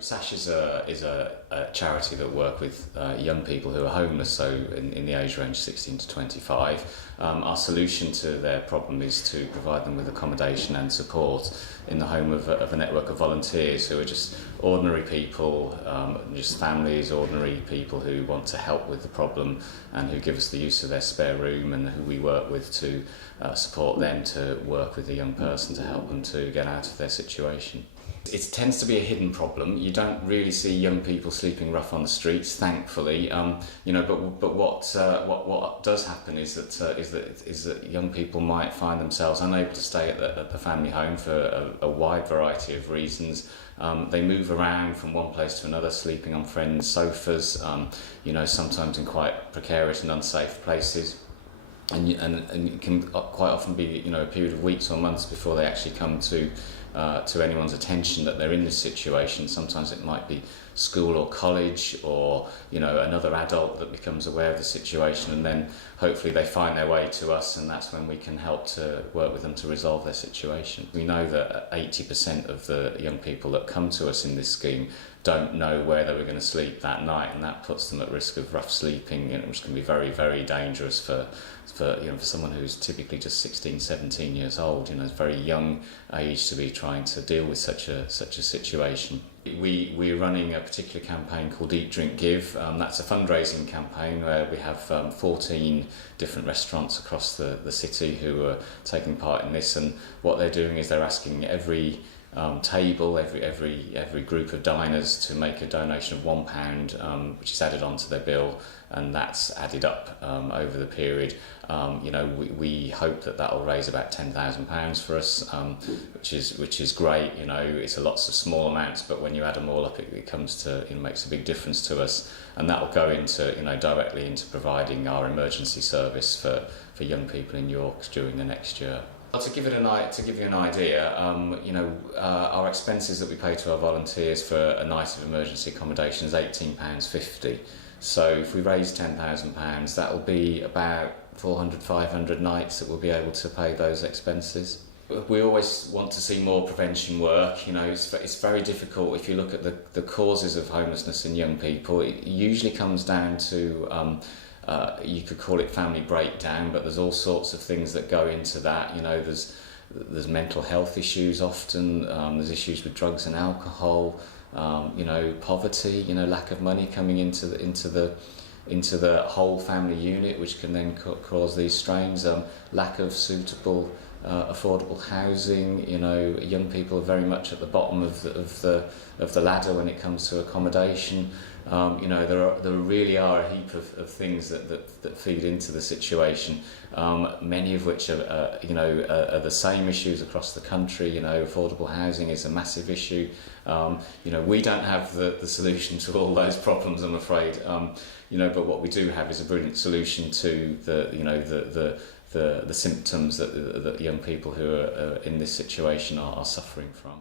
SASH is a charity that work with young people who are homeless, so in the age range 16 to 25. Our solution to their problem is to provide them with accommodation and support in the home of a network of volunteers who are just ordinary people, just families, ordinary people who want to help with the problem and who give us the use of their spare room, and who we work with to support them to work with the young person to help them to get out of their situation. It tends to be a hidden problem. You don't really see young people sleeping rough on the streets, thankfully. But what does happen is that young people might find themselves unable to stay at the family home for a wide variety of reasons. They move around from one place to another, sleeping on friends' sofas. Sometimes in quite precarious and unsafe places. And it can quite often be a period of weeks or months before they actually come to anyone's attention that they're in this situation. Sometimes it might be school or college, or another adult that becomes aware of the situation, and then hopefully they find their way to us, and that's when we can help to work with them to resolve their situation. We know that 80% of the young people that come to us in this scheme don't know where they were going to sleep that night, and that puts them at risk of rough sleeping, which can be very, very dangerous for someone who's typically just 16, 17 years old. It's a very young age to be trying to deal with such a situation. We're running a particular campaign called Eat, Drink, Give. That's a fundraising campaign where we have 14 different restaurants across the city who are taking part in this, and what they're doing is they're asking every table, every group of diners to make a donation of £1, which is added onto their bill, and that's added up over the period. We hope that will raise about £10,000 for us, which is great. It's a lots of small amounts, but when you add them all up, it comes to makes a big difference to us, and that will go into directly into providing our emergency service for young people in York during the next year. To give you an idea, our expenses that we pay to our volunteers for a night of emergency accommodation is £18.50. So if we raise £10,000, that will be about 400, 500 nights that we'll be able to pay those expenses. We always want to see more prevention work. It's very difficult. If you look at the causes of homelessness in young people, it usually comes down to you could call it family breakdown, but there's all sorts of things that go into that. There's mental health issues often. There's issues with drugs and alcohol. Poverty. Lack of money coming into the whole family unit, which can then cause these strains. Lack of suitable, affordable housing. Young people are very much at the bottom of the ladder when it comes to accommodation. There really are a heap of things that feed into the situation, many of which are the same issues across the country. Affordable housing is a massive issue. We don't have the solution to all those problems, I'm afraid. But what we do have is a brilliant solution to the symptoms that young people who are in this situation are suffering from.